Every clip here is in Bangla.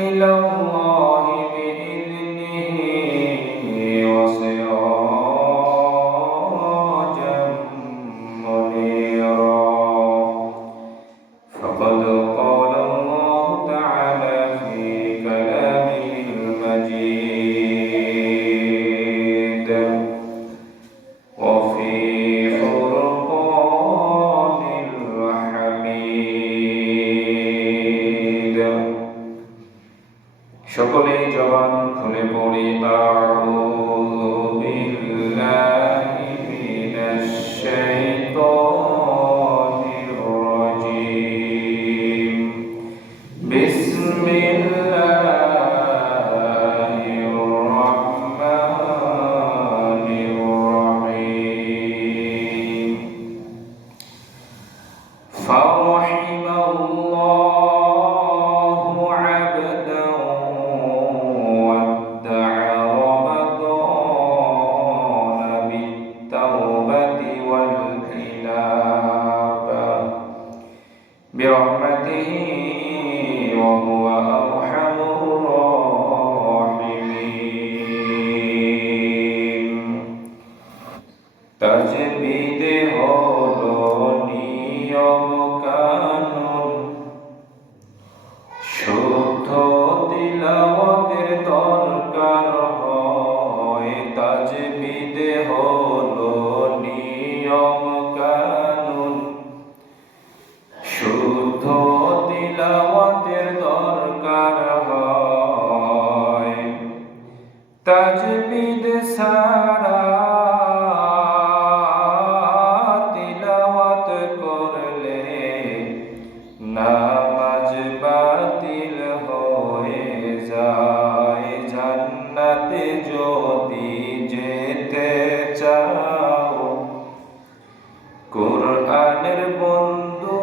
إلى الله بإذنه وسراجا منيرا فقد قال الله تعالى في كلامه المجيد وفي فرقان الحميد সকলেই জবান খুলে পড়ি আউযু বিল্লাহি মিনাশ শাইতানির রাজীম বিসমিল্লাহির রাহমানির রাহিম ফারাহিমাল্লাহু আবদান برحمته وهو أرحم الراحمين তাজবিদ হলো নিয়ম কানুন শুদ্ধ তিলাওয়াতের দরকার হয় তাজবিদ হলো নিয়ম কানুন শুদ্ধ তিলাওয়াতের দরকার হয় তাজবিদ ছাড়া তিলাওয়াত করলে নামাজ বাতিল হয়ে যায় জান্নাতে যদি যেতে চাও কোরআনের বন্ধু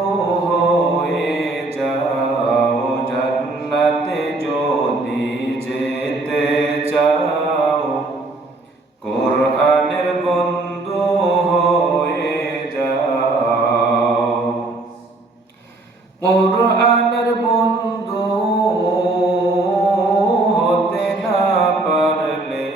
হয়ে যাও জান্নাতে যদি যেতে চাও কোরআনের বন্ধু হয়ে যাও কোরআনের বন্ধু হতে না পারলে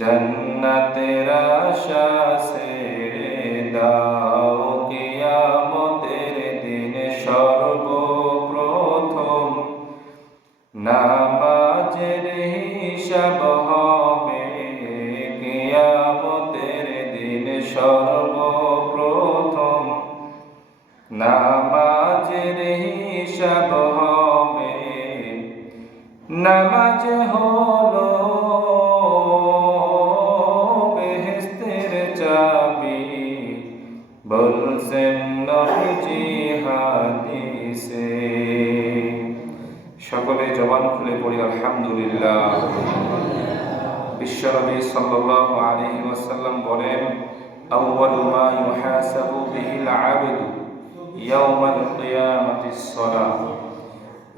জান্নাতের আশা ছেড়ে দাও কিয়ামতের দিন সর্বপ্রথম নামাজের হিসাব হবে কিয়ামতের দিন সর্বপ্রথম নামাজের হিসাব হবে নামাজ হলো বেহেশতের চাবি বলছেন নবীজি হাদিসে সকলে জবান খুলে পড়ি আলহামদুলিল্লাহ বিশ্বনবী সাল্লাল্লাহু আলাইহি ওয়াসাল্লাম বলেন আউয়ালু মা ইউহাসাবু বিহিল আবদু ইয়াউমাল কিয়ামাতিস সালাহ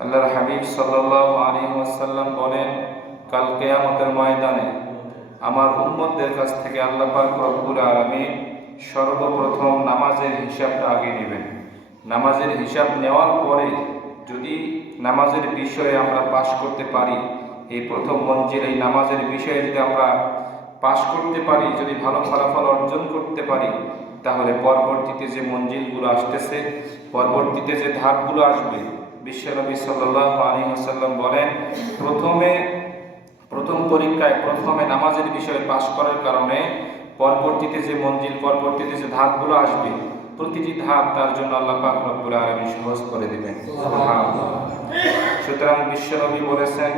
আল্লাহর হাবিব সাল্লাল্লাহু আলাইহি ওয়াসাল্লাম বলেন কাল কিয়ামতের ময়দানে আমার উম্মতদের কাছ থেকে আল্লাহ পাক রব্বুল আলামিন সর্বপ্রথম নামাজের হিসাবটা আগে নেবেন নামাজের হিসাব নেওয়ার পরে যদি নামাজের বিষয়ে আমরা পাশ করতে পারি এই প্রথম মঞ্জিল এই নামাজের বিষয়ে যদি আমরা পাশ করতে পারি যদি ভালো ফলাফল অর্জন করতে পারি তাহলে পরবর্তীতে যে মঞ্জিলগুলো আসতেছে পরবর্তীতে যে ধাপগুলো আসবে বিশ্বনবী সাল্লাল্লাহু আলাইহি ওয়াসাল্লাম বলেন প্রথম পরীক্ষায় প্রথমে নামাজের বিষয়ে পাশ করার কারণে পরবর্তীতে যে মঞ্জিল পরবর্তীতে যে ধাপগুলো আসবে প্রতিটি ধাপ তার জন্য আল্লাহ পাক রব্বুল আলামিন সহজ করে দিবেন সুবহানাল্লাহ সুতরাং বিশ্বনবী বলেছেন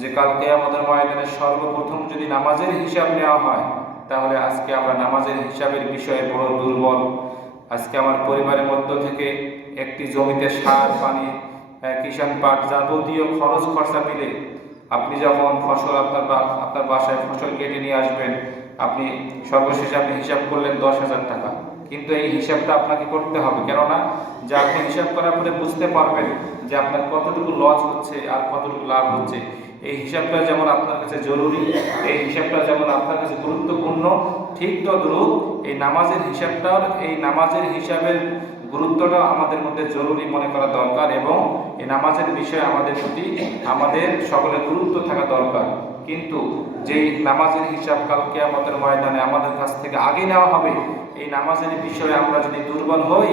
যে কাল কিয়ামতের ময়দানে সর্বপ্রথম যদি নামাজের হিসাব নেওয়া হয় তাহলে আজকে আমরা নামাজের হিসাবের বিষয়ে বড় দুর্বল আজকে আমার পরিবারের মধ্য থেকে একটি জমিতে সার পানি কিষাণ পাট যাবতীয় খরচ খরচা মিলে আপনি যখন ফসল আপনার বাসায় ফসল কেটে নিয়ে আসবেন আপনি সর্বশেষে আপনি হিসাব করলেন 10,000 টাকা কিন্তু এই হিসাবটা আপনাকে করতে হবে কেননা যে আপনি হিসাব করার পরে বুঝতে পারবেন যে আপনার কতটুকু লস হচ্ছে আর কতটুকু লাভ হচ্ছে এই হিসাবটা যেমন আপনার কাছে জরুরি এই হিসাবটা যেমন আপনার কাছে গুরুত্বপূর্ণ ঠিক তদ্রূপ এই নামাজের হিসাবের গুরুত্বটা আমাদের মধ্যে জরুরি মনে করা দরকার এবং এই নামাজের বিষয়ে আমাদের প্রতি আমাদের সকলের গুরুত্ব থাকা দরকার। কিন্তু যেই নামাজের হিসাব কাল কিয়ামতের ময়দানে আমাদের কাছ থেকে আগে নেওয়া হবে, এই নামাজের বিষয়ে আমরা যদি দুর্বল হই,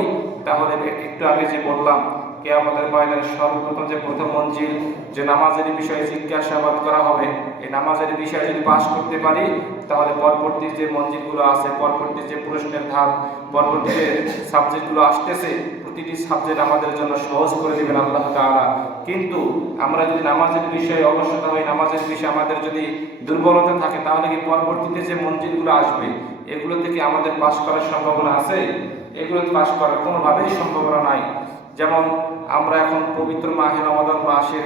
তাহলে একটু আগে যে বললাম কিয়ামতের ময়দানে সর্বপ্রথম যে প্রথম মঞ্জিল যে নামাজের বিষয়ে জিজ্ঞাসাবাদ করা হবে, এই নামাজের বিষয়ে যদি পাশ করতে পারি, তাহলে পরবর্তী যে মঞ্জিলগুলো আছে, পরবর্তী যে প্রশ্নের ধাপ, পরবর্তী যে সাবজেক্টগুলো আসতেছে, প্রতিটি সাবজেক্ট আমাদের জন্য সহজ করে দেবেন আল্লাহ তাআলা। কিন্তু আমরা যদি নামাজের বিষয়ে অলসতা হই, নামাজের বিষয়ে আমাদের যদি দুর্বলতা থাকে, তাহলে কি পরবর্তীতে যে মঞ্জিলগুলো আসবে এগুলো থেকে আমাদের পাশ করার সম্ভাবনা আছে? এগুলো পাশ করার কোনোভাবেই সম্ভাবনা নাই। যেমন আমরা এখন পবিত্র মাহে রমাদান মাসের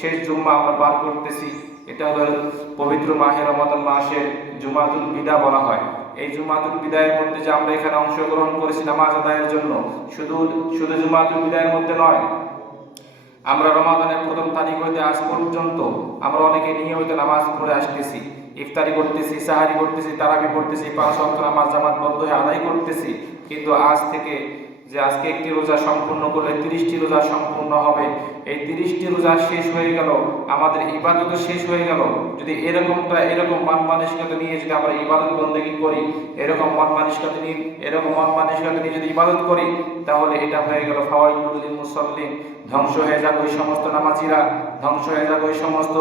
শেষ জুম্মা আমরা পার করতেছি। এটা হলো পবিত্র মাহে রমাদান মাসের জুমাতুল বিদা বলা হয়। এই জুমাতুল বিদায়ের মধ্যে যে আমরা এখানে অংশগ্রহণ করেছি নামাজ আদায়ের জন্য, শুধু জুমাতুল বিদায়ের মধ্যে নয়, আমরা রমাদানের প্রথম তারিখ হইতে আজ পর্যন্ত আমরা অনেকে নিয়মিত নামাজ পড়ে আসতেছি, ইফতারি করতেছি, সাহারি করতেছি, তারাবি করতেছি, 5 ওয়াক্ত নামাজ জামাতবদ্ধ হয়ে আদায় করতেছি। কিন্তু আজকে একটি রোজা সম্পূর্ণ করলে 30টি রোজা সম্পূর্ণ হবে। এই 30টি রোজা শেষ হয়ে গেল, আমাদের ইবাদত শেষ হয়ে গেল। যদি এরকম মন মানসিকতা নিয়ে যদি আমরা ইবাদত বন্দেগী করি, এরকম মন মানসিকতা নিয়ে যদি ইবাদত করি, তাহলে এটা হয়ে গেল ফাওয়াইলুল লিল মুসাল্লিন। ধ্বংস হয়ে যাবে ওই সমস্ত নামাজিরা, ধ্বংস হয়ে যাবে ওই সমস্ত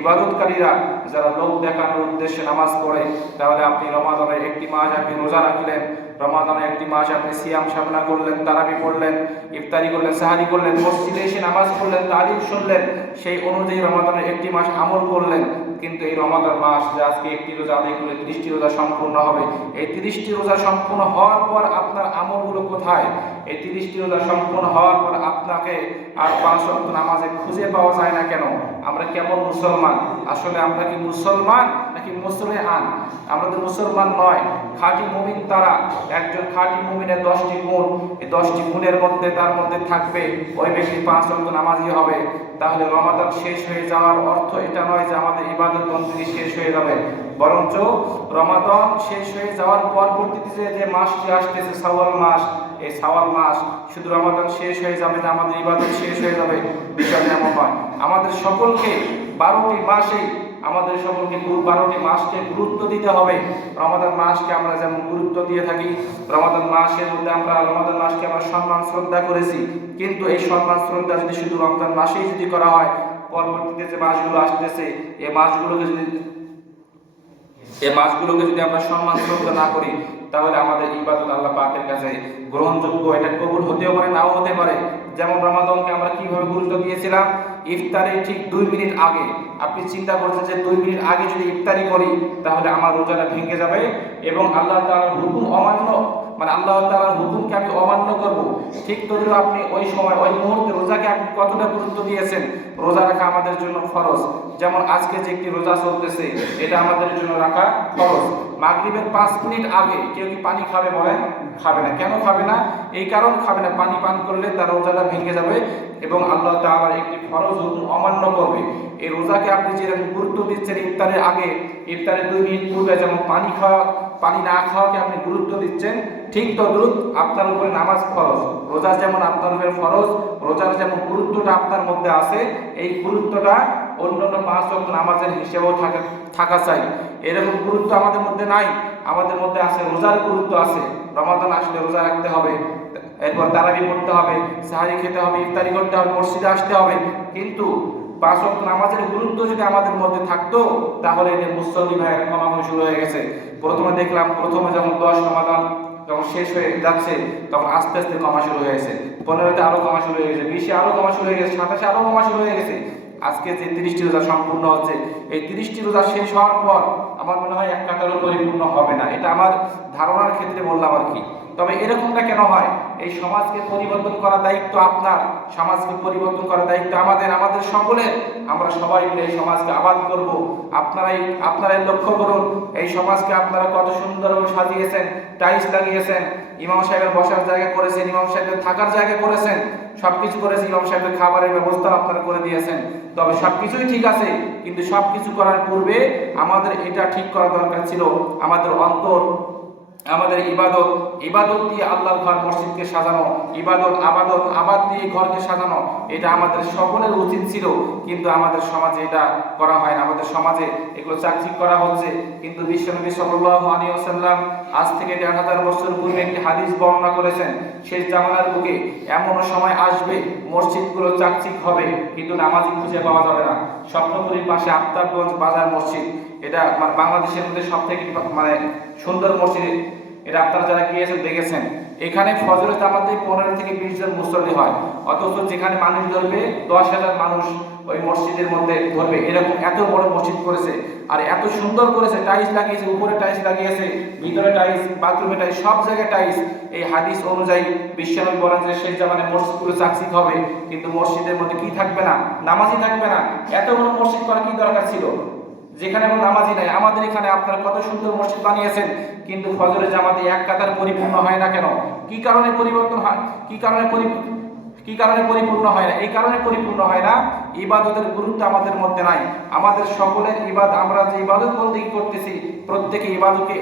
ইবাদতকারীরা যারা লোক দেখানোর উদ্দেশ্যে নামাজ পড়ে। তাহলে আপনি রমাদানের একটি মাস আপনি রোজা রাখলেন, রমাদানের একটি মাস আপনি সিয়াম সাধনা করলেন, তারাবি পড়লেন, ইফতারি করলেন, সাহারি করলেন, মসজিদে এসে নামাজ পড়লেন, তালিম শুনলেন, সেই অনুযায়ী রমাদানের একটি মাস আমল করলেন। কিন্তু এই রমাদান মাস যে আজকে একটি রোজা আদায় করলে 30টি রোজা সম্পূর্ণ হবে, এই 30টি রোজা সম্পূর্ণ হওয়ার পর আপনার আমলগুলো কোথায়? এই 30টি রোজা সম্পূর্ণ হওয়ার পর আপনাকে আর 5 ওয়াক্ত নামাজে খুঁজে পাওয়া যায় না কেন? আমরা কেমন মুসলমান? আসলে আমরা কি মুসলমান নাকি মুসলিহান? আমরা তো মুসলমান নয়। খাঁটি মুমিন তারা, একজন খাঁটি মুমিনের 10টি গুণ, এই 10টি গুণের মধ্যে তার মধ্যে থাকবে ওই ব্যক্তি 5 ওয়াক্ত নামাজি হবে। তাহলে রমাদান শেষ হয়ে যাওয়ার অর্থ এটা নয় যে আমাদের ইবাদত বন্দেগী শেষ হয়ে যাবে, বরঞ্চ রমাদান শেষ হয়ে যাওয়ার পরবর্তীতে যে মাসটি আসতেছে শাওয়াল মাস, এই শাওয়াল মাস শুধু রমাদান শেষ হয়ে যাবে যে আমাদের ইবাদত শেষ হয়ে যাবে, বিষয়টা এমন নয়। আমাদের সকলকে 12টি মাসকে গুরুত্ব দিতে হবে। রমাদান মাসকে আমরা যেমন গুরুত্ব দিয়ে থাকি, রমাদান মাসের মধ্যে রমাদান মাসকে আমরা সম্মান শ্রদ্ধা করেছি, কিন্তু এই সম্মান শ্রদ্ধা যদি শুধু রমজান মাসেই যদি করা হয়, পরবর্তীতে যে মাসগুলো আসতেছে এই মাসগুলোকে যদি আমরা সম্মান শ্রদ্ধা না করি, তাহলে আমাদের ইবাদত আল্লাহ পাকের কাছে গ্রহণযোগ্য, এটা কবুল হতেও পারে, নাও হতে পারে। যেমন রমাদানকে আমরা কিভাবে গুরুত্ব দিয়েছিলাম, ইফতারের ঠিক 2 মিনিট আগে আপনি চিন্তা করছেন যে 2 মিনিট আগে যদি ইফতারি করি তাহলে আমার রোজাটা ভেঙে যাবে এবং আল্লাহ তাআলার হুকুম অমান্য, আল্লাহ তাআলার হুকুমকে আমি অমান্য করব। ঠিক তদ্রুপ আপনি ওই সময় ওই মুহূর্তে রোজাকে আপনি কতটা গুরুত্ব দিয়েছেন। রোজা রাখা আমাদের জন্য ফরজ। যেমন আজকে যে একটি রোজা চলতেছে, এটা আমাদের জন্য রাখা ফরজ। মাগরিবের 5 মিনিট আগে কেউ কি পানি খাবে বলেন? খাবে না। কেন খাবে না? এই কারণ খাবে না, পানি পান করলে তার রোজাটা ভেঙে যাবে এবং আল্লাহ তাআলার একটি ফরজ হুকুম অমান্য করবে। এই রোজাকে আপনি যেরকম গুরুত্ব দিচ্ছেন ইফতারের আগে, ইফতারের 2 মিনিট পূর্বে যেমন পানি না খাওয়াকে আপনি গুরুত্ব দিচ্ছেন, ঠিক তদ্রুপ আপনার উপরে নামাজ ফরজ। রোজা যেমন আপনার উপরে ফরজ, রোজার যেমন গুরুত্বটা আপনার মধ্যে আছে, এই গুরুত্বটা অন্যান্য 5 ওয়াক্ত নামাজের হিসেবেও থাকা চাই। এরকম গুরুত্ব আমাদের মধ্যে নাই। আমাদের মধ্যে আছে রোজার গুরুত্ব আছে। রমাদান আসলে রোজা রাখতে হবে, এরপর তারাবি পড়তে হবে, সাহারি খেতে হবে, ইফতারি করতে হবে, মসজিদে আসতে হবে। কিন্তু 5 ওয়াক্ত নামাজের গুরুত্ব যদি আমাদের মধ্যে থাকতো, তাহলে এই যে মুসল্লি ভাইয়ের কমানো শুরু হয়ে গেছে। প্রথমে যখন 10 রমাদান যখন শেষ হয়ে যাচ্ছে, তখন আস্তে আস্তে কমা শুরু হয়েছে। 15তে আরো কমা শুরু হয়ে গেছে, 20-এ আরো কমা শুরু হয়ে গেছে, 27-এ আরো কমা শুরু হয়ে গেছে। আজকে যে 30টি রোজা সম্পূর্ণ হচ্ছে, এই 30টি রোজা শেষ হওয়ার পর আমার মনে হয় 1 কাতারও পরিপূর্ণ হবে না। এটা আমার ধারণার ক্ষেত্রে বললাম আর কি। তবে এরকমটা কেন হয়? এই সমাজকে পরিবর্তন করার দায়িত্ব আপনার, সমাজকে পরিবর্তন করার দায়িত্ব আমাদের সকলের। আমরা সবাই মিলে এই সমাজকে আবাদ করব। আপনারাই লক্ষ্য করুন, এই সমাজকে আপনারা কত সুন্দরভাবে সাজিয়েছেন, টাইলস লাগিয়েছেন, ইমাম সাহেবের বসার জায়গা করেছেন, ইমাম সাহেবের থাকার জায়গা করেছেন, সবকিছু করেছেন, ইমাম সাহেবের খাবারের ব্যবস্থা আপনারা করে দিয়েছেন। তবে সবকিছুই ঠিক আছে, কিন্তু সবকিছু করার পূর্বে আমাদের এটা ঠিক করা দরকার ছিল, আমাদের অন্তর আমাদের ইবাদত দিয়ে আল্লাহর ঘর মসজিদকে সাজানো, আবাদ দিয়ে ঘরকে সাজানো, এটা আমাদের সকলের উচিত ছিল। কিন্তু আমাদের সমাজে এটা করা হয় না। আমাদের সমাজে এগুলো চাকচিক করা হচ্ছে। কিন্তু বিশ্বনবী সাল্লাল্লাহু আলাইহি ওয়াসাল্লাম আজ থেকে ১,৫০০ বছর পূর্বে একটি হাদিস বর্ণনা করেছেন, শেষ জামানার বুকে এমন সময় আসবে মসজিদগুলো চাকচিক হবে কিন্তু নামাজি খুঁজে পাওয়া যাবে না। স্বপ্নপুরীর পাশে আফতাবগঞ্জ বাজার মসজিদ, এটা বাংলাদেশের মধ্যে সবথেকে সুন্দর মসজিদ। এটা আপনারা যারা গিয়েছেন দেখেছেন। এখানে ফজরের জামাতে ১৫ থেকে ২০ জন মুসল্লি হয়, অথচ যেখানে মানুষ ধরবে ১০,০০০ মানুষ ওই মসজিদের মধ্যে ধরবে, এরকম এত বড় মসজিদ করেছে। আর এত সুন্দর করেছে, টাইলস লাগিয়েছে, উপরে টাইলস লাগিয়েছে, ভিতরে টাইলস, বাথরুমে টাইলস, সব জায়গায় টাইলস। এই হাদিস অনুযায়ী বিশ্বনবী বলেন যে শেষ জামানে মসজিদগুলো চাকচিক হবে, কিন্তু মসজিদের মধ্যে কি থাকবে না? নামাজি থাকবে না। এত বড় মসজিদ করা কি দরকার ছিল যেখানে কোনো নামাজি নাই? আমাদের এখানে আপনারা কত সুন্দর মসজিদ বানিয়েছেন, কিন্তু ফজরের জামাতে এক কাতার পরিপূর্ণ হয় না কেন? কি কারণে পরিবর্তন হয়? কি কারণে পরিপূর্ণ হয় না? এই কারণে পরিপূর্ণ হয় না, ইবাদতের গুরুত্ব আমাদের মধ্যে নাই। আমাদের সকলের আমরা যে ইবাদত বন্দেগী করতেছি, প্রত্যেকে ইবাদতকে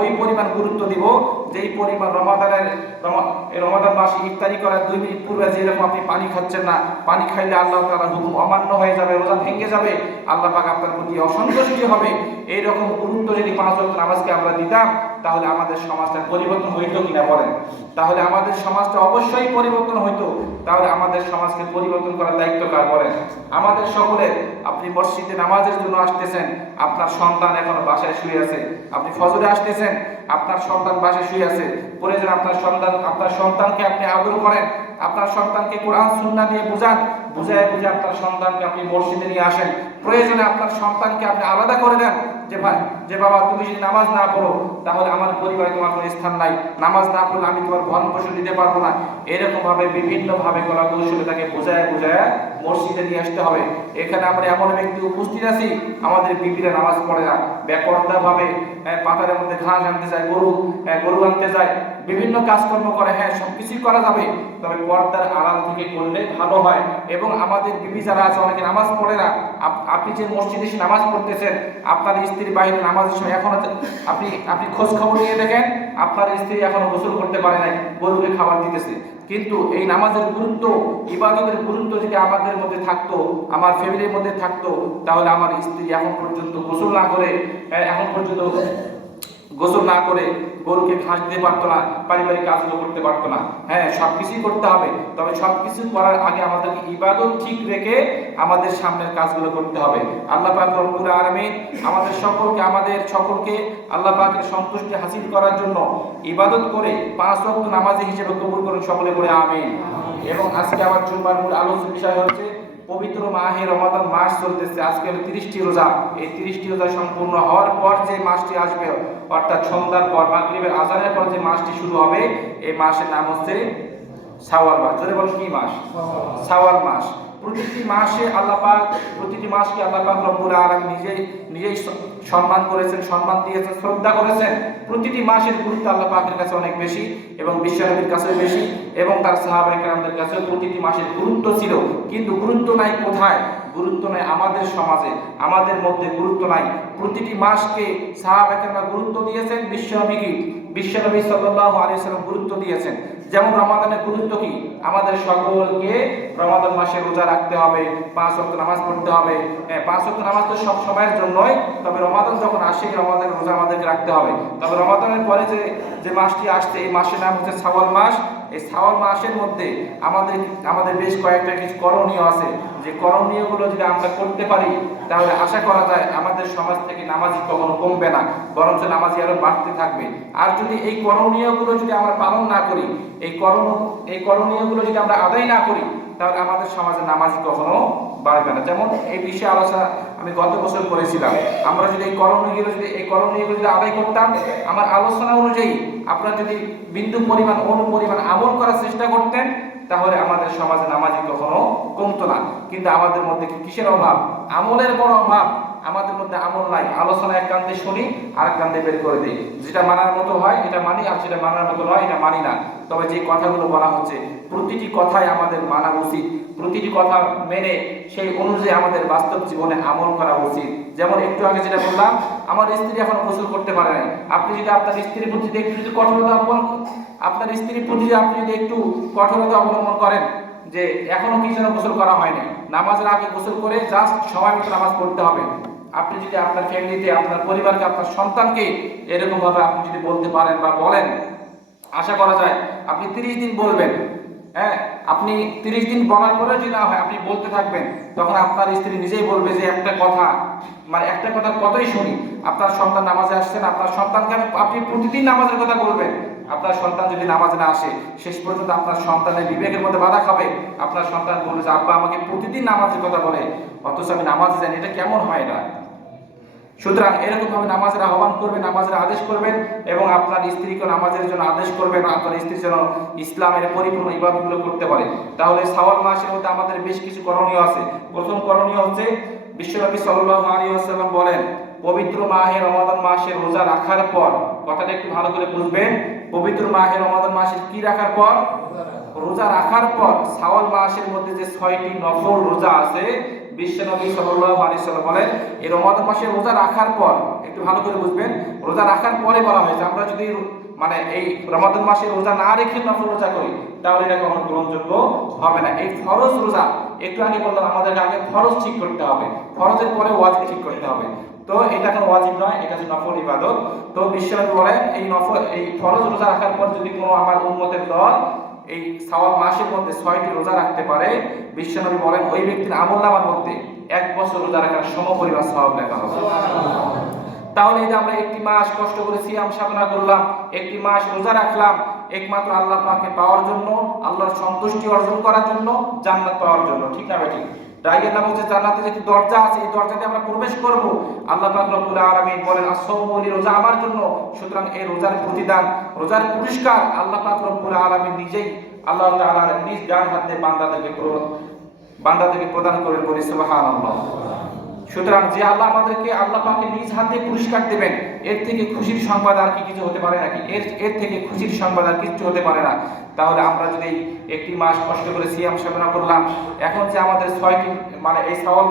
ওই পরিমাণ গুরুত্ব দিব যেই পরিমাণ রমাদান মাসে ইফতারি করার ২ মিনিট পূর্বে যেরকম আপনি পানি খাচ্ছেন না, পানি খাইলে আল্লাহ তাআলার হুকুম অমান্য হয়ে যাবে, রোজা ভেঙে যাবে, আল্লাহ পাক আপনার প্রতি অসন্তুষ্টি হবে। এইরকম গুরুত্ব যদি ৫ ওয়াক্ত নামাজকে আমরা দিতাম, তাহলে আমাদের সমাজটা পরিবর্তন হইতো কিনা বলেন? তাহলে আমাদের সমাজটা অবশ্যই পরিবর্তন হইতো। তাহলে আমাদের সমাজকে পরিবর্তন করার দায়িত্ব কার বলেন? আমাদের সকলের। আপনি মসজিদে নামাজের জন্য আসতেছেন, আপনার সন্তান এখনো বাসায় শুয়ে আছে। আপনি ফজরে আসতেছেন, আপনার সন্তান বাসায় শুয়ে আছে। প্রয়োজন আপনার সন্তানকে আপনি আদর করেন, আপনার সন্তানকে কোরআন সুন্নাহ দিয়ে বুঝায় আপনার সন্তানকে আপনি মসজিদে নিয়ে আসেন। প্রয়োজনে আপনার সন্তানকে আপনি আলাদা করে দেন যে বাবা তুমি যদি নামাজ না পড়ো তাহলে আমার পরিবারে তোমার কোনো স্থান নাই, নামাজ না পড়লে আমি তোমার ভরণ পোষণ দিতে পারবো না। এরকম ভাবে বিভিন্ন ভাবে কলা কৌশলে তাকে বুঝায় মসজিদে নিয়ে আসতে হবে। এখানে আমরা এমন ব্যক্তি উপস্থিত আছি, আমাদের বিবিরা নামাজ পড়ে না, বেপরদা ভাবে পাতারের মধ্যে ঘাস আনতে যায়, গরু আনতে যায়, বিভিন্ন কাজকর্ম করে। হ্যাঁ, সবকিছুই করা যাবে, তবে পর্দার আড়াল থেকে করলে ভালো হয়। এবং আমাদের বিবি যারা আছে অনেকে নামাজ পড়ে না। আপনি যে মসজিদে এসে নামাজ পড়তেছেন, আপনার স্ত্রী বাইরে নামাজের সময় এখন আপনি খোঁজ খবর নিয়ে দেখেন, আপনার স্ত্রী এখনো গোসল করতে পারে নাই, গরুকে খাবার দিতেছে। কিন্তু এই নামাজের গুরুত্ব, ইবাদতের গুরুত্ব যদি আমাদের মধ্যে থাকতো, আমার ফ্যামিলির মধ্যে থাকতো, তাহলে আমার স্ত্রী এখন পর্যন্ত গোসল না করে গরুকে ঘাস দিতে পারতো না, পারিবারিক কাজগুলো করতে পারতো না। হ্যাঁ, সবকিছুই করতে হবে, তবে সবকিছু করার আগে আমাদেরকে ইবাদত ঠিক রেখে আমাদের সামনের কাজগুলো করতে হবে। আল্লাহ পাক রব্বুল আলামিন আমাদের সকলকে আল্লাহ পাকের সন্তুষ্টি হাসিল করার জন্য ইবাদত করে ৫ ওয়াক্ত নামাজি হিসেবে কবুল করুন, সকলে বলে আমিন। এবং আজকে আমার জুম্মার মূল আলোচনার বিষয় হচ্ছে পবিত্র মাহে রমাদান মাস চলতেছে। আজকে 30টি রোজা। এই 30টি রোজা সম্পূর্ণ হওয়ার পর যে মাসটি আসবে, অর্থাৎ সন্ধ্যার পর মাগরিবের আজানের পর যে মাসটি শুরু হবে, এই মাসের নাম হচ্ছে শাওয়াল মাস। জোরে বলুন, কি মাস? শাওয়াল মাস। প্রতিটি মাসকে আল্লাহ পাক রব্বুল আলামিন নিজেই সম্মান করেছেন, সম্মান দিয়েছেন, শ্রদ্ধা করেছেন। প্রতিটি মাসের গুরুত্ব আল্লাহ পাকের কাছে অনেক বেশি এবং বিশ্বনবীর কাছেও বেশি এবং তার সাহাবায়ে কেরামদের কাছেও প্রতিটি মাসের গুরুত্ব ছিল। কিন্তু গুরুত্ব নাই কোথায়? গুরুত্ব নাই আমাদের সমাজে, আমাদের মধ্যে গুরুত্ব নাই। প্রতিটি মাসকে সাহাবায়ে কেরামরা গুরুত্ব দিয়েছেন, বিশ্বনবী সাল্লাল্লাহু আলাইহি ওয়াসাল্লাম গুরুত্ব দিয়েছেন। যেমন রমাদানের গুরুত্ব কি? আমাদের সকলকে রমাদান মাসে রোজা রাখতে হবে, ৫ ওয়াক্ত নামাজ পড়তে হবে। ৫ ওয়াক্ত নামাজ তো সব সময়ের জন্যই, তবে রমাদান যখন আসে রমাদানের রোজা আমাদেরকে রাখতে হবে। তবে রমাদানের পরে যে মাসটি আসছে, এই মাসের নাম হচ্ছে শাওয়াল মাস। এই শাওয়াল মাসের মধ্যে আমাদের বেশ কয়েকটা কিছু করণীয় আছে, যে করণীয়গুলো যদি আমরা করতে পারি তাহলে আশা করা যায় আমাদের সমাজ থেকে নামাজি কখনো কমবে না, বরঞ্চ নামাজি আরো বাড়তে থাকবে। আর যদি এই করণীয়গুলো যদি আমরা পালন না করি, এই করণীয়গুলো যদি আমরা আদায় না করি, তাহলে আমাদের সমাজে নামাজি কখনো বাড়বে না। যেমন এই বিষয়ে আলোচনা আমি গত বছর করেছিলাম। আমরা যদি এই করণীয়গুলো যদি আদায় করতাম, আমার আলোচনা অনুযায়ী আপনারা যদি বিন্দু পরিমাণ অনুপরিমাণ আমল করার চেষ্টা করতেন, তাহলে আমাদের সমাজে নামাজি কখনো কমতো না। কিন্তু আমাদের মধ্যে কিসের অভাব? আমলের বড় অভাব। আমাদের মধ্যে আমল নাই, আলোচনা এক কান্দে শুনি আর এক কান্দে বের করে দিই, যেটা মানার মতো হয় এটা মানি আর যেটা মানার মতো নয় এটা মানি না। তবে যে কথাগুলো বলা হচ্ছে প্রতিটি কথাই আমাদের মানা উচিত, প্রতিটি কথা মেনে সেই অনুযায়ী আমাদের বাস্তব জীবনে আমল করা উচিত। যেমন একটু আগে যেটা বললাম, আমার স্ত্রী এখনো গোসল করতে পারে নাই, আপনি যদি আপনার স্ত্রীর প্রতি একটু যদি কঠোরতা অবলম্বন, আপনার স্ত্রীর প্রতি আপনি যদি একটু কঠোরতা অবলম্বন করেন যে এখনো কি যেন গোসল করা হয়নি, নামাজের আগে গোসল করে জাস্ট সময় মতো নামাজ পড়তে হবে। আপনি যদি আপনার ফ্যামিলিতে, আপনার পরিবারকে, আপনার সন্তানকে এরকম ভাবে আপনি যদি বলতে পারেন বা বলেন, আশা করা যায় আপনি 30 দিন বলবেন। হ্যাঁ, আপনি 30 দিন বলার পরে যদি না হয় আপনি বলতে থাকবেন, তখন আপনার স্ত্রী নিজেই বলবে যে একটা কথা, মানে একটা কথা কতই শুনি। আপনার সন্তান নামাজে আসছেন, আপনার সন্তানকে আপনি প্রতিদিন নামাজের কথা বলবেন। আপনার সন্তান যদি নামাজে না আসে, শেষ পর্যন্ত আপনার সন্তানের বিবেকের মধ্যে বাধা খাবে। আপনার সন্তান বলবে যে আব্বা আমাকে প্রতিদিন নামাজের কথা বলে, অথচ আমি নামাজে যাই, এটা কেমন হয় এটা। সুতরাং এরকম ভাবে নামাজের আহ্বান করবেন, নামাজের আদেশ করবেন এবং আপনার স্ত্রীকে নামাজের জন্য আদেশ করবেন, আপনার স্ত্রী যেন ইসলামের পরিপূর্ণ ইবাদতগুলো করতে পারে। তাহলে শাওয়াল মাসের মধ্যে আমাদের বেশ কিছু করণীয় আছে। প্রথম করণীয় হচ্ছে, বিশ্বনবী সাল্লাল্লাহু আলাইহি ওয়াসাল্লাম বলেন, পবিত্র মাহে রমাদান মাসে রোজা রাখার পর, কথাটা একটু ভালো করে বুঝবেন, পবিত্র মাহে রমাদান মাসে কি রাখার পর? রোজা রাখার পর শাওয়াল মাসের মধ্যে যে 6টি নফল রোজা আছে, বিশ্বনবী সাল্লাল্লাহু আলাইহি ওয়াসাল্লাম বলেন এই রমাদান মাসে রোজা রাখার পর, একটু ভালো করে বুঝবেন, রোজা রাখার পরে বলা হয়েছে। আমরা যদি মানে এই রমাদান মাসে রোজা না রেখে নফল রোজা করি তাহলে এটা কখনো গ্রহণযোগ্য হবে না। এই ফরজ রোজা, একটু আগে বললাম আমাদেরকে আগে ফরজ ঠিক করতে হবে, ফরজের পরে ওয়াজিব ঠিক করতে হবে। তো এটা কোনো ওয়াজিব নয়, এটা হচ্ছে নফল ইবাদত। তো বিশ্বনবী বলেন এই ফরজ রোজা রাখার পর যদি কোনো আমার উম্মতের দল এই শাওয়াল মাসের মধ্যে 6টি রোজা রাখতে পারে, বিশ্বনবী বলেন ওই ব্যক্তির আমলনামার মধ্যে 1 বছর রোজা রাখার সমপরিমাণ সওয়াব লেখা হবে। তাহলে এই যে আমরা একটি মাস কষ্ট করে সিয়াম সাধনা করলাম, একটি মাস রোজা রাখলাম একমাত্র আল্লাহ পাককে পাওয়ার জন্য, আল্লাহর সন্তুষ্টি অর্জন করার জন্য, জান্নাত পাওয়ার জন্য, ঠিক না ভাই? রাইয়ের নাম হচ্ছে জান্নাতের একটি দরজা আছে, এই দরজাতে আমরা প্রবেশ করব। আল্লাহ পাক রব্বুল আলামিন বলেন আস-সাওমু লি, রোজা আমার জন্য। সুতরাং এই রোজার প্রতিদান, রোজার পুরস্কার আল্লাহ পাক রব্বুল আলামিন নিজেই আল্লাহ তাআলার নিজ ডান হাতে বান্দাদেরকে প্রদান করেন, বলি সুবহানাল্লাহ। সুতরাং যে আল্লাহ আমাদেরকে আল্লাহ পাকে নিজ হাতে পুরস্কার দেবেন, এর থেকে খুশির সংবাদ আর কি কিছু হতে পারে নাকি? এর থেকে খুশির সংবাদ আর কিছু হতে পারে না। তাহলে আমরা যদি একটি মাস কষ্ট করে সিয়াম সাধনা করলাম, এখন যে আমাদের 6টি মানে এই শাওয়াল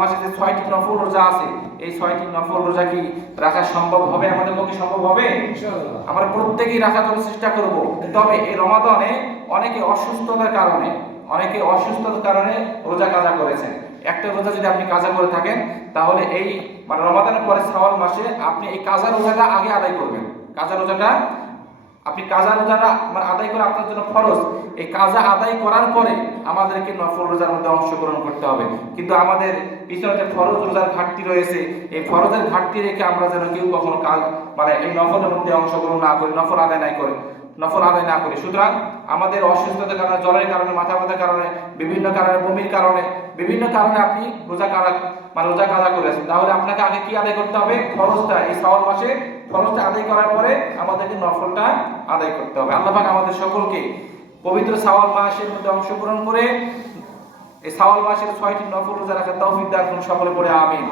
মাসে যে 6টি নফল রোজা আছে, এই 6টি নফল রোজা কি রাখা সম্ভব হবে? আমাদের পক্ষে সম্ভব হবে? ইনশাআল্লাহ আমরা প্রত্যেকেই রাখার জন্য চেষ্টা করব। তবে এই রমাদানে অনেকে অসুস্থতার কারণে রোজা কাজা করেছেন। একটা রোজা যদি আপনি কাজা করে থাকেন তাহলে এই মানে রমাদানের পরে শাওয়াল মাসে আপনি এই কাজা রোজাটা আগে আদায় করবেন। কাজা রোজাটা মানে আদায় করা আপনার জন্য ফরজ। এই কাজা আদায় করার পরে আমাদেরকে নফল রোজার মধ্যে অংশগ্রহণ করতে হবে। কিন্তু আমাদের পিছনে যে ফরজ রোজার ঘাটতি রয়েছে, এই ফরজের ঘাটতি রেখে আমরা যেন কেউ কখনো মানে এই নফলের মধ্যে অংশগ্রহণ না করি, নফল আদায় না করি। সুতরাং আমাদের অসুস্থতার কারণে, জ্বরের কারণে, মাথা ব্যথার কারণে, বিভিন্ন কারণে, বমির কারণে, বিভিন্ন কারণে আপনি রোজা কাজা করেছেন, তাহলে আপনাকে আগে কি আদায় করতে হবে? ফরজটা, এই শাওয়াল মাসে ফরজটা আদায় করার পরে আমাদেরকে নফলটা আদায় করতে হবে। আল্লাহ পাক আমাদের সকলকে পবিত্র শাওয়াল মাসের মধ্যে অংশগ্রহণ করে এই শাওয়াল মাসের 6টি নফল রোজা রাখার তৌফিক দান করুন, সকলে পড়ে আমিন।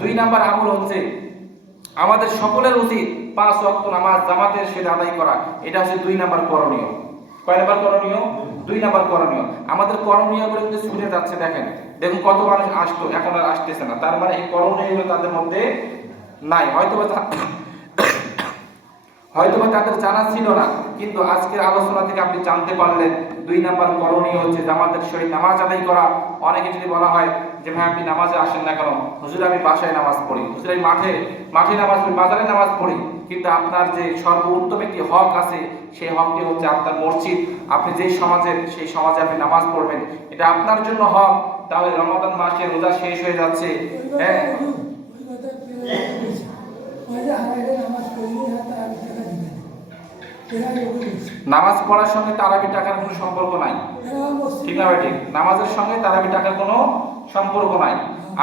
2 নাম্বার আমল হচ্ছে আমাদের সকলের উচিত 5 ওয়াক্ত নামাজ জামাতের সাথে আদায় করা। এটা হচ্ছে 2 নাম্বার করণীয়। কয় নাম্বার করণীয়? 2 নাম্বার করণীয়। আমাদের করণীয়গুলো কিন্তু ছুটে যাচ্ছে, দেখুন কত মানুষ আসতো, এখন আর আসতেছে না। তার মানে এই করণীয়গুলো তাদের মধ্যে নাই, হয়তোবা তাদের জানা ছিল না, কিন্তু আজকের আলোচনা থেকে আপনি জানতে পারলেন 2 নাম্বার করণীয় হচ্ছে জামাতের সহিত নামাজ আদায় করা। অনেকে যদি বলা হয় যে ভাই আপনি নামাজে আসেন না কেন? হুজুর আমি বাসায় নামাজ পড়ি, হুজুর আমি মাঠে নামাজ পড়ি, বাজারে নামাজ পড়ি। কিন্তু আপনার যে সর্বোত্তম একটি হক আছে, সেই হকটি হচ্ছে আপনার মসজিদ। আপনি যেই সমাজের, সেই সমাজে আপনি নামাজ পড়বেন, এটা আপনার জন্য হক। তাহলে রমাদান মাসে রোজা শেষ হয়ে যাচ্ছে, হ্যাঁ, নামাজ পড়ার সঙ্গে তারাবি টাকার কোনো সম্পর্ক নাই, ঠিক না? ঠিক, নামাজের সঙ্গে তারাবি টাকার কোনো সম্পর্ক নাই।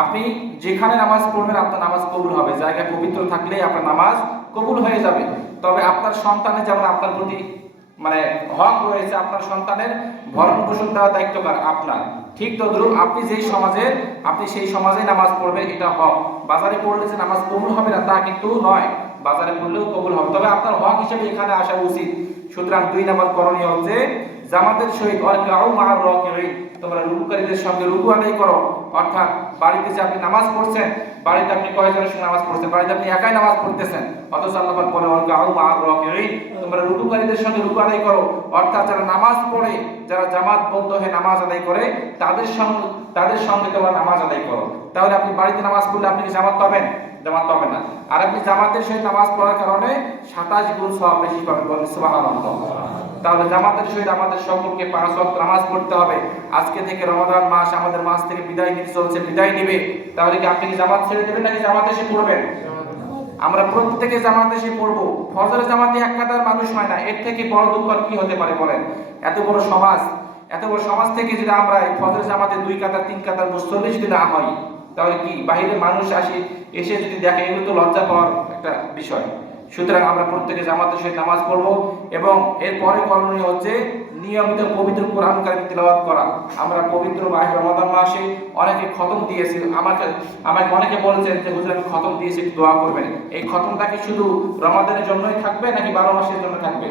আপনি যেখানে নামাজ পড়বেন আপনার নামাজ কবুল হবে, জায়গা পবিত্র থাকলেই আপনার নামাজ কবুল হয়ে যাবে। তবে আপনার সন্তানের যেমন আপনার প্রতি মানে হক রয়েছে, আপনার সন্তানের ভরণ পোষণ দেওয়ার দায়িত্ব আপনার। ঠিক তদ্রূপ আপনি যেই সমাজের, আপনি সেই সমাজে নামাজ পড়বেন, এটা হক। বাজারে পড়লে যে নামাজ কবুল হবে না তা কিন্তু নয়, বাজারে পড়লেও কবুল হবে, তবে আপনার হক হিসেবে এখানে আসা উচিত। সুতরাং 2 নম্বর করণীয় হচ্ছে জামাতের সহিত তোমরা রুকুকারীদের সঙ্গে রুকু আদায় করো। অর্থাৎ বাড়িতে যে আপনি নামাজ পড়ছেন, বাড়িতে আপনি কয়জনের সঙ্গে নামাজ পড়ছেন, বাড়িতে আপনি একাই নামাজ পড়তেছেন, অথচ আল্লাহ পাক বলে তোমরা রুকুকারীদের সঙ্গে রুকু আদায় করো। অর্থাৎ যারা নামাজ পড়ে, যারা জামাতবদ্ধ হয়ে নামাজ আদায় করে, তাদের সঙ্গে তোমরা নামাজ আদায় করো। তাহলে আপনি বাড়িতে নামাজ পড়লে আপনি কি জামাত পাবেন? জামাত পাবেন না। আর আপনি জামাতের সহিত নামাজ পড়ার কারণে 27 গুণ সওয়াব বেশি পাবেন, বলেন সুবহানাল্লাহ। তাহলে জামাতের সহিত আমাদের সকলকে 5 ওয়াক্ত নামাজ পড়তে হবে। আজকে থেকে রমাদান মাস আমাদের মাস থেকে বিদায় নিতে চলছে, বিদায় নিবে। তাহলে কি আপনি কি জামাত ছেড়ে দেবেন নাকি জামাতে এসে পড়বেন? আমরা প্রত্যেকে জামাতে এসে পড়বো। ফজরের জামাতে এক কাতার মানুষ হয় না, এর থেকে বড় দুঃখ কি হতে পারে বলেন? এত বড় সমাজ থেকে যদি আমরা ফজরের জামাতে 2 কাতার 3 কাতার মুসল্লি যদি না হয়, তাহলে কি বাইরের মানুষ এসে যদি দেখে, এগুলো তো লজ্জা পাওয়ার একটা বিষয়। সুতরাং আমরা প্রত্যেকে জামাতের সহিত নামাজ পড়বো এবং এরপরে করণীয় হচ্ছে নিয়মিত পবিত্র কোরআন কারীম তিলাওয়াত করা। আমরা পবিত্র মাহে রমাদান মাসে অনেকে খতম দিয়েছি, আমাকে অনেকে বলেছেন যে হুজুর আমি খতম দিয়েছি, একটু দোয়া করবেন। এই খতমটা কি শুধু রমাদানের জন্যই থাকবে নাকি 12 মাসের জন্য থাকবে?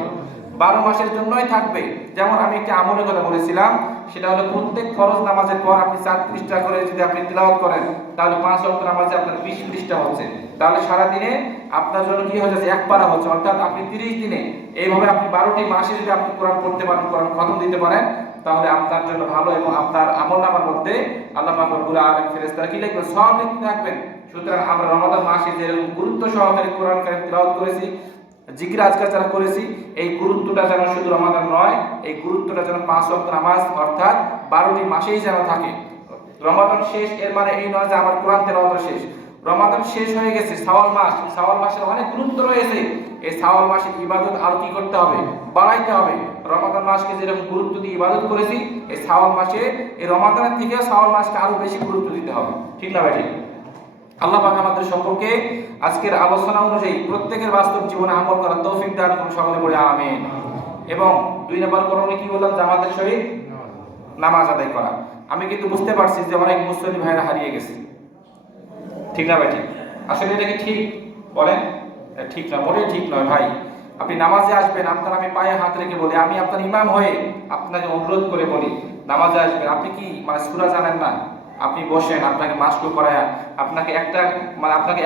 12 মাসের জন্যই থাকবে। যেমন আমি একটা আমলের কথা বলেছিলাম, সেটা হলো প্রত্যেক ফরজ নামাজের পর আপনি 4 পৃষ্ঠা করে যদি আপনি তিলাওয়াত করেন, তাহলে 5 ওয়াক্ত নামাজে আপনার 20 পৃষ্ঠা হচ্ছে। তাহলে সারা দিনে আপনার জন্য কি হচ্ছে? 1 পারা হচ্ছে। অর্থাৎ আপনি 30 দিনে এইভাবে আপনি 12টি মাসে যদি আপনি কোরআন পড়তে পারেন, কোরআন খতম দিতে পারেন, তাহলে আপনার জন্য ভালো এবং আপনার আমলনামার মধ্যে আল্লাহ পাক রব্বুল আলামিন ফেরেশতারা কি লিখবেন? সওয়াব লিখতে থাকবেন। সুতরাং আমরা রমাদান মাসে যে গুরুত্ব সহকারে কোরআন কারীম তিলাওয়াত করেছি, জিকির আজকার যারা করেছি, এই গুরুত্বটা যেন শুধু রমাদান নয়, এই গুরুত্বটা যেন 5 ওয়াক্ত নামাজ অর্থাৎ 12টি মাসেই যেন থাকে। রমাদান শেষ এর মানে এই নয় যে আমার কোরআন তেলাওয়াত শেষ। রমাদান শেষ হয়ে গেছে, শাওয়াল মাসের অনেক গুরুত্ব রয়েছে। এই শাওয়াল মাসে ইবাদত আর কি করতে হবে? বাড়াইতে হবে। রমাদান মাসকে যেরকম গুরুত্ব দিয়ে ইবাদত করেছি, এই শাওয়াল মাসে, এই রমাদানের থেকে শাওয়াল মাসকে আরো বেশি গুরুত্ব দিতে হবে। ঠিক না ভাই? ঠিক। আল্লাহ পাক আমাদের সকলকে আজকের আলোচনা অনুযায়ী প্রত্যেকের বাস্তব জীবনে আমল করার তৌফিক দান করুন, সকলে বলি আমিন। এবং 2 নম্বর করণীয় কি বললাম? জামাতের সহিত নামাজ আদায় করা। আমি কিন্তু বুঝতে পারছি যে অনেক মুসলিম ভাইরা হারিয়ে গেছে। ঠিক না ভাই? ঠিক। আসলে এটা কি ঠিক বলেন? ঠিক না, মোটেই ঠিক নয় ভাই। আপনি নামাজে আসবেন, আপনার আমি পায়ে হাত রেখে বলি, আমি আপনার ইমাম হয়ে আপনাকে অনুরোধ করে বলি, নামাজে আসবেন। আপনি কি সূরা জানেন না? আপনি বসেন, আপনাকে মাস্ক করায়া, আপনাকে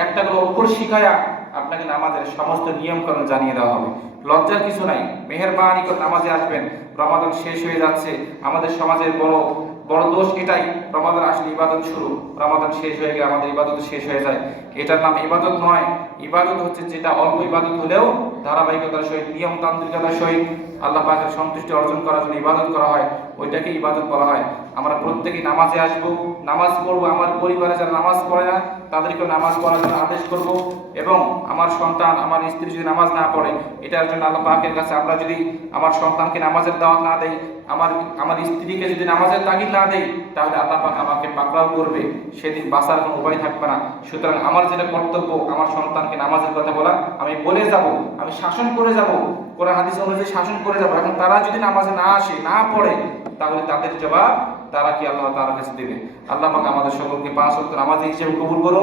একটা করে অক্ষর শিখায়া আপনাকে নামাজের সমস্ত নিয়মকানুন জানিয়ে দেওয়া হবে। লজ্জার কিছু নাই। মেহেরবানি করে নামাজে আসবেন। রমাদান শেষ হয়ে যাচ্ছে, আমাদের সমাজের বড় দোষ এটাই, রমাদান আসলে ইবাদত শুরু, রমাদান শেষ হয়ে গেলে আমাদের ইবাদত শেষ হয়ে যায়। এটার নাম ইবাদত নয়। ইবাদত হচ্ছে যেটা অল্প ইবাদত হলেও ধারাবাহিকতার সহিত, নিয়মতান্ত্রিকতার সহিত আল্লাহ পাকের সন্তুষ্টি অর্জন করার জন্য ইবাদত করা হয়, ওইটাকে ইবাদত বলা হয়। আমরা প্রত্যেকেই নামাজে আসবো, নামাজ পড়বো। আমার পরিবারে যারা নামাজ পড়ে না তাদেরকে নামাজ পড়ার জন্য আদেশ করব। এবং আমার সন্তান, আমার স্ত্রী যদি নামাজ না পড়ে, এটার জন্য আল্লাহ পাকের কাছে আমরা যদি আমার সন্তানকে নামাজের দাওয়াত না দেই, আমার স্ত্রীকে যদি নামাজের তাগিদ না দেই, তাহলে আল্লাহ পাক আমাকে পাকড়াও করবে, সেদিন বাঁচার কোনো উপায় থাকবে না। সুতরাং আমার যেটা কর্তব্য, আমার সন্তানকে নামাজের কথা বলা, আমি বলে যাব, আমি শাসন করে যাব, কোরআন হাদিস অনুযায়ী শাসন করে যাব। এখন তারা যদি নামাজে না আসে, না পড়ে, তাহলে তাদের জবাব তারা কি আল্লাহ তাআলার কাছে দেবে? আল্লাহ পাক আমাদের সকলকে 5 ওয়াক্ত নামাজি হিসেবে কবুল করুন।